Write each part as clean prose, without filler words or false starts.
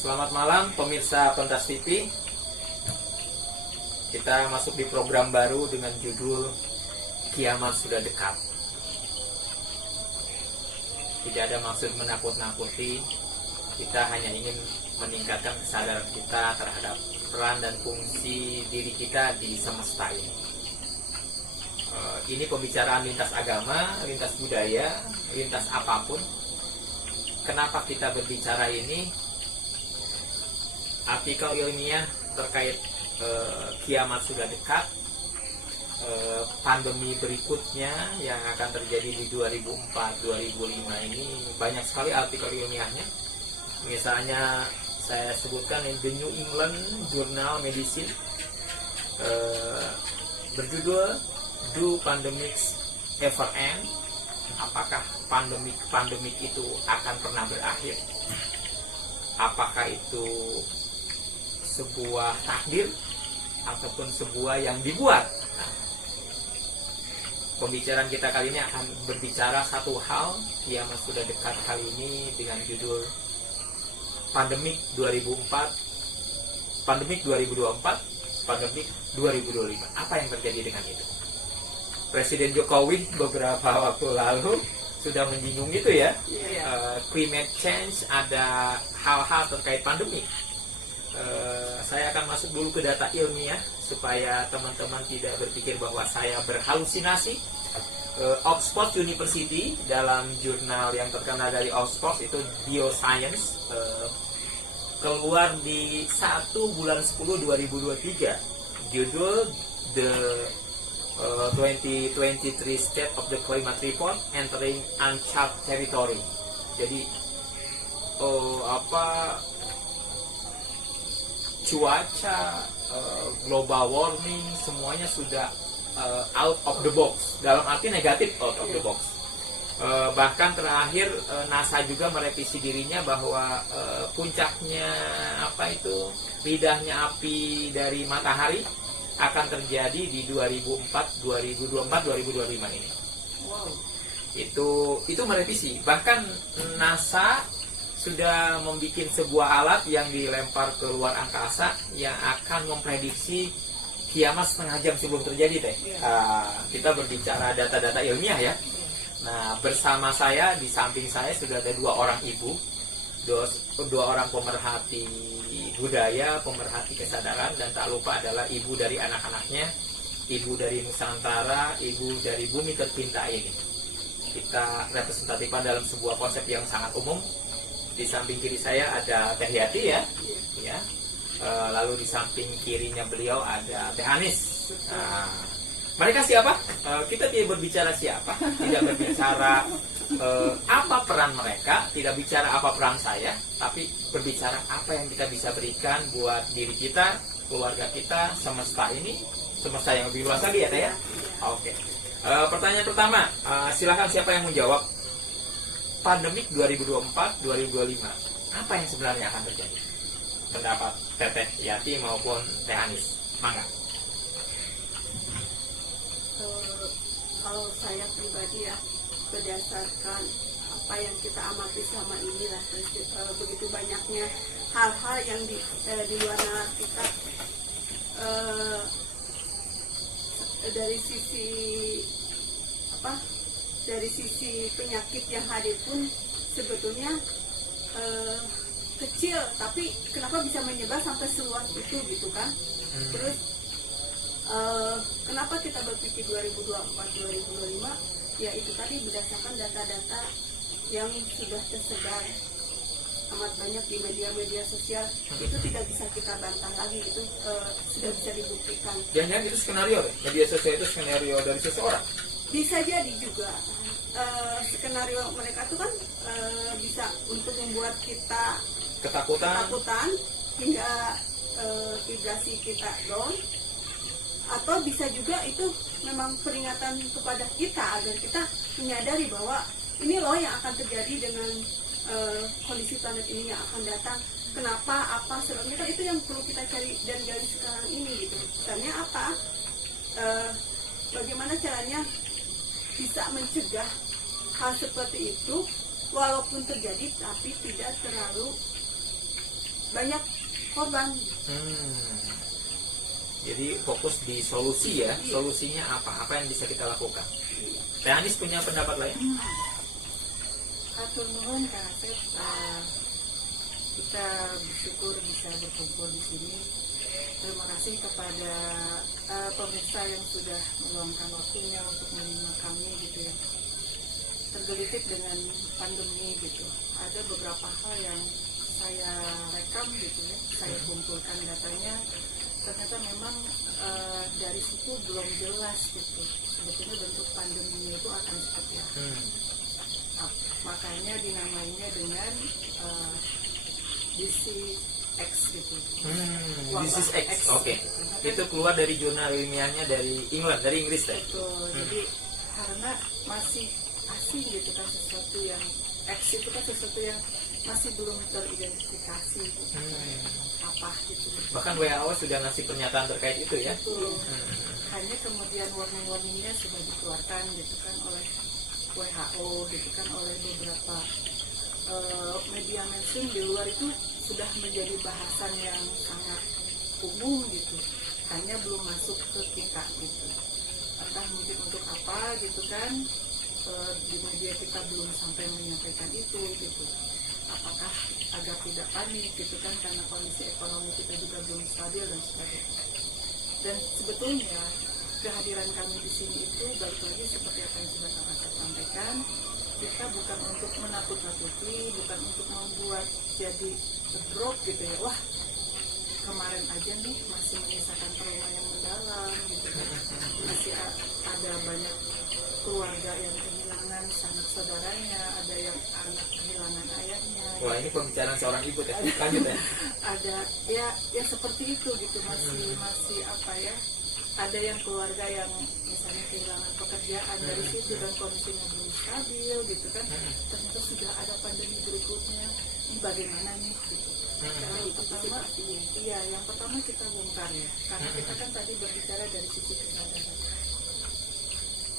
Selamat malam pemirsa Pentas TV. Kita masuk di program baru dengan judul Kiamat Sudah Dekat. Tidak ada maksud menakut-nakuti. Kita hanya ingin meningkatkan kesadaran kita terhadap peran dan fungsi diri kita di semesta ini. Ini pembicaraan lintas agama, lintas budaya, lintas apapun. Kenapa kita berbicara ini? Artikel ilmiah terkait kiamat sudah dekat, pandemi berikutnya yang akan terjadi di 2004-2005 ini banyak sekali artikel ilmiahnya. Misalnya saya sebutkan The New England Journal Medicine berjudul Do Pandemics Ever End? Apakah pandemik itu akan pernah berakhir? Apakah itu sebuah takdir ataupun sebuah yang dibuat? Nah, pembicaraan kita kali ini akan berbicara satu hal kiamat sudah dekat kali ini dengan judul pandemik 2004, pandemik 2024, pandemik 2025. Apa yang terjadi dengan itu? Presiden Jokowi beberapa waktu lalu sudah menyinggung itu ya, climate change, ada hal-hal terkait pandemi. Saya akan masuk dulu ke data ilmiah supaya teman-teman tidak berpikir bahwa saya berhalusinasi. Oxford University dalam jurnal yang terkenal dari Oxford itu Bioscience keluar di 1 bulan 10 2023, judul The 2023 State of the Climate Report Entering Uncharted Territory. Jadi cuaca, global warming, semuanya sudah out of the box, dalam arti negatif, out of the box. Bahkan terakhir NASA juga merevisi dirinya bahwa puncaknya lidahnya api dari matahari akan terjadi di 2024, 2025 ini. Wow. Itu merevisi. Bahkan NASA sudah membuat sebuah alat yang dilempar ke luar angkasa yang akan memprediksi kiamat setengah jam sebelum terjadi teh. Kita berbicara data-data ilmiah ya. Nah, bersama saya, di samping saya sudah ada 2 orang ibu, dua orang pemerhati budaya, pemerhati kesadaran, dan tak lupa adalah ibu dari anak-anaknya, ibu dari Nusantara, ibu dari bumi tercinta ini. Kita representatifan dalam sebuah konsep yang sangat umum. Di samping kiri saya ada Teh Yati ya. Lalu di samping kirinya beliau ada Teh Anis. Mereka siapa? Kita tidak berbicara siapa, tidak berbicara apa peran mereka, tidak bicara apa peran saya, tapi berbicara apa yang kita bisa berikan buat diri kita, keluarga kita, semesta ini, semesta yang lebih luas lagi ya Teh ya. Oke. Pertanyaan pertama, silakan siapa yang menjawab? Pandemik 2024-2025, apa yang sebenarnya akan terjadi? Pendapat Teteh Yati maupun Teh Anis, mangga. Kalau saya pribadi ya, berdasarkan apa yang kita amati selama ini lah, begitu banyaknya hal-hal yang di luar nalar kita, dari sisi penyakit yang hadir pun sebetulnya kecil, tapi kenapa bisa menyebar sampai seluas itu gitu kan? Terus kenapa kita berpikir 2024-2025? Ya itu tadi berdasarkan data-data yang sudah tersebar amat banyak di media-media sosial. Itu tidak bisa kita bantah lagi, itu sudah bisa dibuktikan. Jangan-jangan itu skenario deh, media sosial itu skenario dari seseorang? Bisa jadi juga. Skenario mereka tuh kan bisa untuk membuat kita ketakutan hingga vibrasi kita down, atau bisa juga itu memang peringatan kepada kita agar kita menyadari bahwa ini loh yang akan terjadi dengan kondisi planet ini yang akan datang. Kenapa, apa sebabnya, kan itu yang perlu kita cari dan gali sekarang ini gitu. Misalnya apa, bagaimana caranya bisa mencegah hal seperti itu walaupun terjadi tapi tidak terlalu banyak korban. Jadi fokus di solusi ya. Solusinya apa yang bisa kita lakukan? Teh Anis punya pendapat lain? Atur nuhun Kang Asep, kita bersyukur bisa berkumpul di sini. Terima kasih kepada pemirsa yang sudah meluangkan waktunya untuk menerima kami gitu ya. Tergelitik dengan pandemi gitu. Ada beberapa hal yang saya rekam gitu ya, saya kumpulkan datanya. Ternyata memang dari situ belum jelas gitu. Sebetulnya bentuk pandeminya itu akan seperti apa. Makanya dinamainya dengan disease X gitu. Disease X, oke. Itu keluar dari jurnal ilmiahnya dari England, dari Inggris ya. Betul. Jadi karena masih asing gitu kan, sesuatu yang X itu kan sesuatu yang masih belum teridentifikasi gitu. Apa gitu. Bahkan WHO sudah ngasih pernyataan terkait itu ya. Betul. Hanya kemudian warning-warningnya sudah dikeluarkan gitu kan oleh WHO gitu kan, oleh beberapa media mainstream di luar itu sudah menjadi bahasan yang sangat umum gitu, hanya belum masuk ke kita gitu. Entah mungkin untuk apa gitu kan, di media kita belum sampai menyampaikan itu gitu. Apakah agar tidak panik gitu kan, karena kondisi ekonomi kita juga belum stabil dan sebagainya. Dan sebetulnya kehadiran kami di sini itu balik lagi seperti apa yang sudah Kang Asep sampaikan, kita bukan untuk menakut-nakuti, bukan untuk membuat jadi drop gitu ya. Wah, kemarin aja nih masih menyisakan trauma yang mendalam gitu kan. Masih ada banyak keluarga yang kehilangan sanak saudaranya, ada yang anak kehilangan ayahnya. Wah, ini pembicaraan seorang ibu ya. Lanjut ya. Ada ya seperti itu gitu, masih apa ya? Ada yang keluarga yang misalnya kehilangan pekerjaan dari situ dan kondisinya belum stabil gitu kan. Ternyata sudah ada pandemi berikutnya. Ini bagaimana nih gitu. Yang pertama kita bongkar ya. Karena kita kan tadi berbicara dari sisi kesadaran.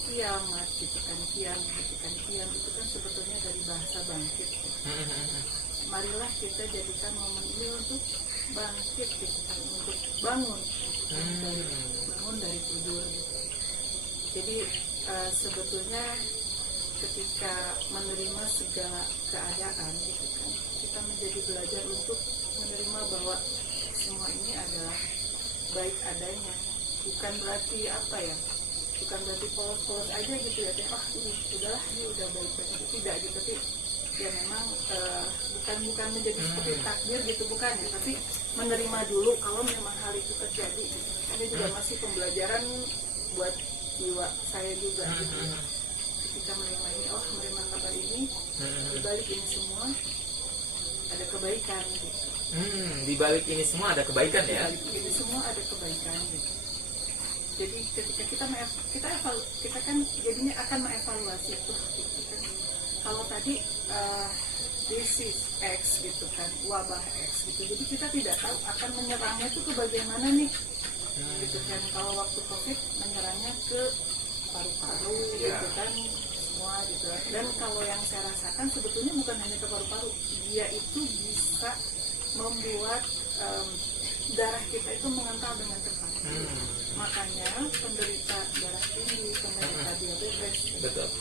Kiamat gitu kan, kiam itu kan sebetulnya dari bahasa bangkit gitu. Marilah kita jadikan momen ini untuk bangkit gitu kan, untuk bangun gitu kan, bangun dari tidur gitu. Jadi sebetulnya ketika menerima segala keadaan gitu kan, kita menjadi belajar untuk menerima bahwa semua ini adalah baik adanya. Bukan berarti apa ya, bukan berarti polos-polos aja gitu ya, udahlah ini udah baik-baik aja, tidak gitu. Tapi ya memang bukan menjadi seperti takdir gitu, bukan ya, tapi menerima dulu kalau memang hal itu terjadi gitu. Ini juga masih pembelajaran buat jiwa saya juga gitu. Ketika menerima ini, menerima kabar ini, dibalik ini semua ada kebaikan gitu. Dibalik ini semua ada kebaikan ya. Dibalik ini semua ada kebaikan gitu. Jadi ketika kita kan jadinya akan mengevaluasi itu gitu kan. Kalau tadi disease X gitu kan, wabah X gitu, jadi kita tidak tahu akan menyerangnya itu ke bagian mana nih gitu kan. Kalau waktu COVID menyerangnya ke paru-paru gitu kan, semua gitu. Dan kalau yang saya rasakan sebetulnya bukan hanya ke paru-paru, dia itu bisa membuat darah kita itu mengental dengan cepat. Makanya penderita darah tinggi, penderita diabetes,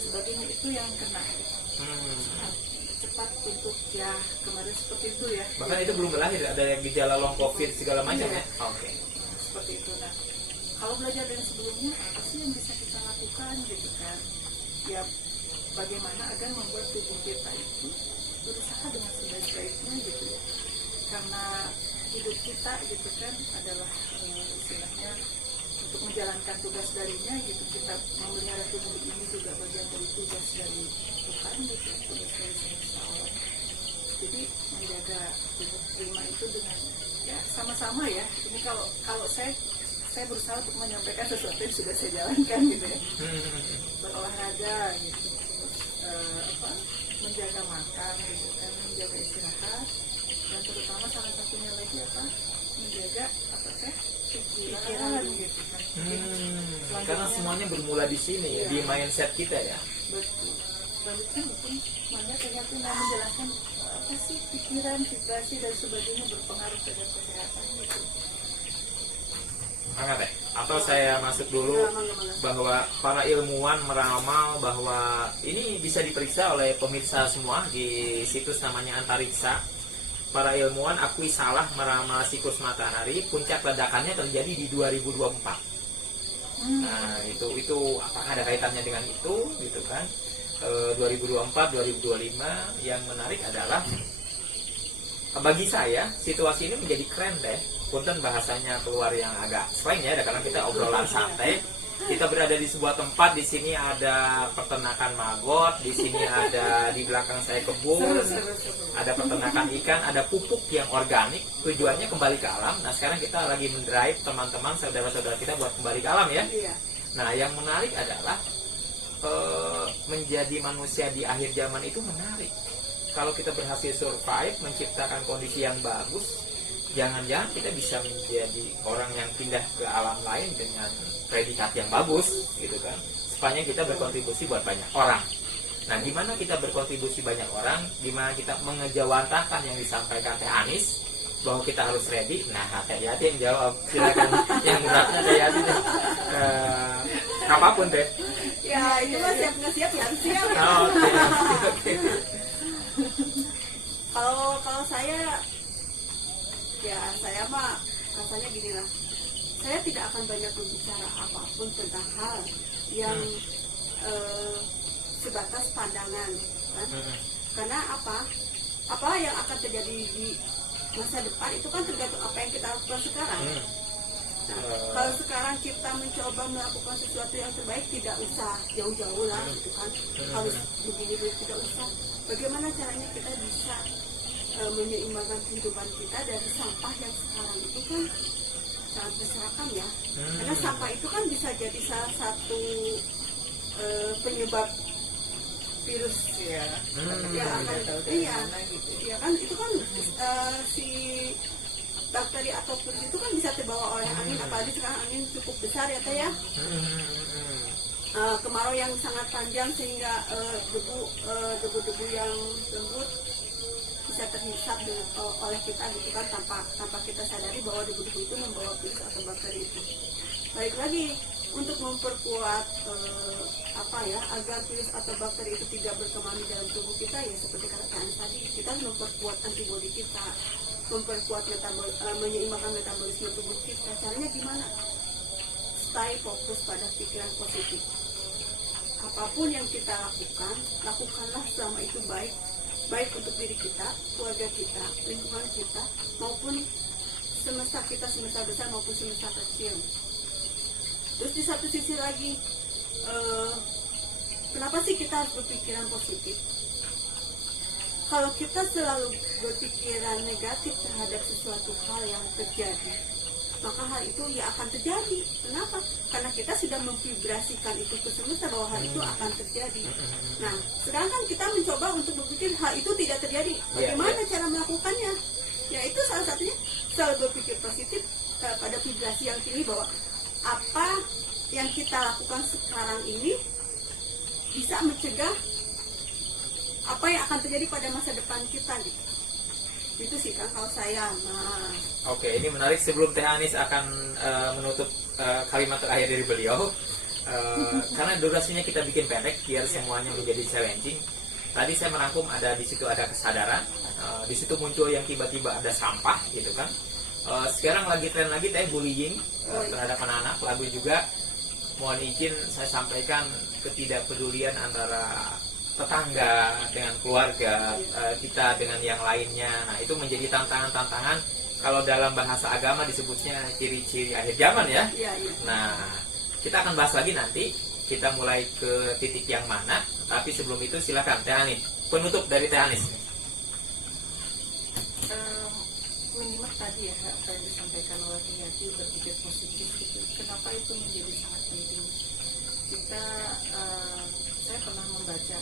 sebagainya itu yang kena cepat untuk ya kemarin seperti itu ya. Bahkan itu belum berakhir, ada yang gejala long COVID segala macam ya. Oke. Seperti itu. Nah, kalau belajar dari sebelumnya, apa sih yang bisa kita lakukan gitu kan? Ya bagaimana agar membuat tubuh kita itu berusaha dengan sebaik-baiknya gitu ya. Karena hidup kita gitu kan adalah istilahnya untuk menjalankan tugas darinya gitu, kita memelihara tubuh ini juga bagian dari tugas dari Tuhan gitu, tugas dari semesta alam. Jadi menjaga tubuh prima itu dengan ya sama-sama ya. Ini kalau saya berusaha untuk menyampaikan sesuatu yang sudah saya jalankan gitu ya. Berolahraga gitu, terus menjaga makan gitu kan, menjaga istirahat, dan terutama salah satunya lagi menjaga pikiran gitu kan. Karena semuanya bermula di sini ya, di mindset kita ya. Betul. Selanjutnya mungkin banyak yang menjelaskan apa sih pikiran, situasi dan sebagainya berpengaruh terhadap kesehatan gitu. Angkat atau saya masuk dulu bahwa para ilmuwan meramal bahwa ini bisa diperiksa oleh pemirsa semua di situs namanya Antariksa. Para ilmuwan akui salah meramal siklus matahari, puncak ledakannya terjadi di 2024. Nah, itu apakah ada kaitannya dengan itu gitu kan? 2024, 2025 yang menarik adalah bagi saya situasi ini menjadi keren deh. Punten bahasanya keluar yang agak slang ya, karena kita obrolan santai. Kita berada di sebuah tempat, di sini ada peternakan maggot, di sini ada di belakang saya kebun, ada peternakan ikan, ada pupuk yang organik, tujuannya kembali ke alam. Nah sekarang kita lagi mendrive teman-teman, saudara-saudara kita buat kembali ke alam ya. Nah yang menarik adalah menjadi manusia di akhir zaman itu menarik. Kalau kita berhasil survive, menciptakan kondisi yang bagus, jangan-jangan kita bisa menjadi orang yang pindah ke alam lain dengan predikat yang bagus gitu kan, sepanjang kita berkontribusi buat banyak orang. Nah gimana kita berkontribusi banyak orang, gimana kita mengejawantahkan yang disampaikan Teh Anis bahwa kita harus ready. Nah Teh Yati yang jawab, silakan yang beratnya Teh Yati deh. Apapun Teh ya itu mah siap nggak siap ya harus siap ya. Oke. Kalau saya mah rasanya gini lah, saya tidak akan banyak berbicara apapun tentang hal yang sebatas pandangan kan? Karena apa yang akan terjadi di masa depan itu kan tergantung apa yang kita lakukan sekarang. Nah, kalau sekarang kita mencoba melakukan sesuatu yang terbaik, tidak usah jauh-jauh lah gitu kan, harus begini tidak usah. Bagaimana caranya kita bisa menyeimbangkan kehidupan kita dari sampah yang sekarang itu kan sangat berserakan ya. Karena sampah itu kan bisa jadi salah satu penyebab virus ya. Iya kan itu kan si bakteri atau virus itu kan bisa terbawa oleh angin, apalagi sekarang angin cukup besar ya Teh ya. Kemarau yang sangat panjang sehingga debu-debu yang lembut bisa terhisap oleh kita gitu kan, tanpa kita sadari bahwa debu-debu itu membawa virus atau bakteri itu. Balik lagi untuk memperkuat agar virus atau bakteri itu tidak berkembang di dalam tubuh kita, ya seperti kata tadi, kita memperkuat antibodi kita, memperkuat menyeimbangkan metabolisme tubuh kita. Caranya gimana? Stay fokus pada pikiran positif. Apapun yang kita lakukan, lakukanlah selama itu baik untuk diri kita, keluarga kita, lingkungan kita, maupun semesta kita, semesta besar maupun semesta kecil. Terus di satu sisi lagi, kenapa sih kita harus berpikiran positif? Kalau kita selalu berpikiran negatif terhadap sesuatu hal yang terjadi, maka hal itu ya akan terjadi. Kenapa? Karena kita sudah memvibrasikan itu ke semesta bahwa hal itu akan terjadi. Nah, sekarang kan kita mencoba untuk berpikir hal itu tidak terjadi. Bagaimana cara melakukannya? Ya itu salah satunya selalu berpikir positif pada vibrasi yang tinggi, bahwa apa yang kita lakukan sekarang ini bisa mencegah apa yang akan terjadi pada masa depan kita gitu. Itu sih kan kalau saya. Oke, ini menarik. Sebelum Teh Anis akan menutup kalimat terakhir dari beliau, karena durasinya kita bikin pendek biar semuanya menjadi challenging. Tadi saya merangkum, ada di situ ada kesadaran, di situ muncul yang tiba-tiba ada sampah gitu kan. Sekarang lagi tren lagi Teh bullying terhadap anak-anak, lalu juga mohon izin saya sampaikan ketidakpedulian antara tetangga dengan keluarga kita dengan yang lainnya. Nah itu menjadi tantangan-tantangan, kalau dalam bahasa agama disebutnya ciri-ciri akhir zaman ya. Nah kita akan bahas lagi nanti, kita mulai ke titik yang mana. Tapi sebelum itu silakan Teh Anis, penutup dari Teh Anis. Minimal tadi ya apa yang disampaikan oleh Teh Yati, berpikir positif gitu. Kenapa itu menjadi sangat penting? Saya pernah membaca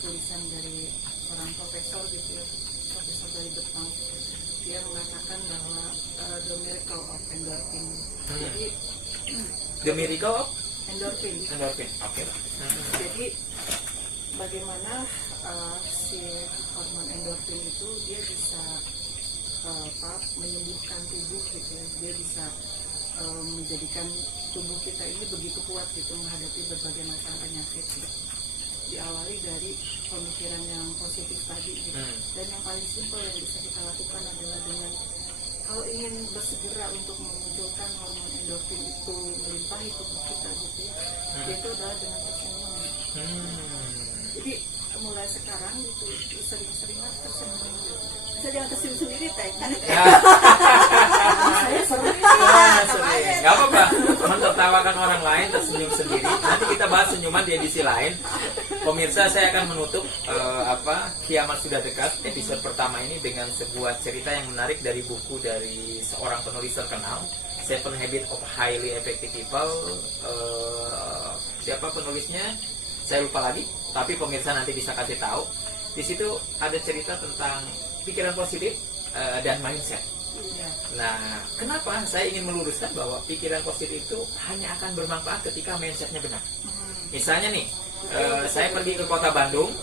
tulisan dari seorang profesor gitu ya, profesor dari Jepang. Dia mengatakan bahwa the miracle of endorphin. Jadi the miracle of endorphin. Endorphin. Oke. Jadi bagaimana si hormon endorfin itu dia bisa menyembuhkan tubuh gitu ya. Dia bisa menjadikan tubuh kita ini begitu kuat gitu menghadapi berbagai macam penyakit gitu. Diawali dari pemikiran yang positif tadi gitu. Dan yang paling simpel yang bisa kita lakukan adalah dengan kalau ingin bersegera untuk memunculkan hormon endorfin itu melimpahi tubuh kita gitu ya, itu adalah dengan tersenyum. Jadi mulai sekarang gitu sering-seringan tersenyum gitu. Bisa jangan tersenyum sendiri teh kan? Saya sering. Gak apa-apa, mentertawakan orang lain, tersenyum sendiri. Nanti kita bahas senyuman di edisi lain. Pemirsa, saya akan menutup Kiamat Sudah Dekat episode pertama ini dengan sebuah cerita yang menarik dari buku dari seorang penulis terkenal, Seven Habits of Highly Effective People. Siapa penulisnya? Saya lupa lagi, tapi pemirsa nanti bisa kasih tahu. Di situ ada cerita tentang pikiran positif dan mindset. Nah, kenapa saya ingin meluruskan bahwa pikiran positif itu hanya akan bermanfaat ketika mindsetnya benar. Misalnya nih, saya pergi ke kota Bandung,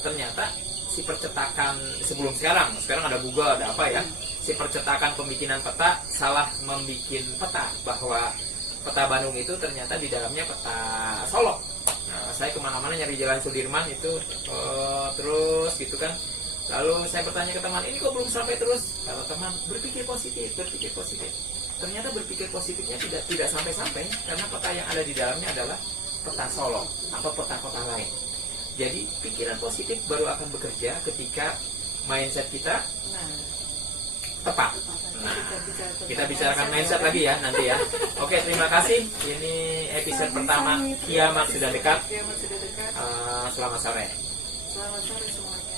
ternyata si percetakan sebelum sekarang ada Google, ada apa ya, si percetakan pembikinan peta salah membikin peta, bahwa peta Bandung itu ternyata di dalamnya peta Solo. Nah, saya kemana-mana nyari Jalan Sudirman itu terus gitu kan. Lalu saya bertanya ke teman, ini kok belum sampai terus? Kalau teman, berpikir positif. Ternyata berpikir positifnya tidak sampai-sampai, karena peta yang ada di dalamnya adalah peta Solo atau peta kota lain. Jadi pikiran positif baru akan bekerja ketika mindset kita tepat. Nah, kita bicarakan mindset lagi ya nanti ya. Oke, terima kasih. Ini episode pertama Kiamat Sudah Dekat. Kiamat Sudah Dekat. Selamat sore. Selamat sore semua.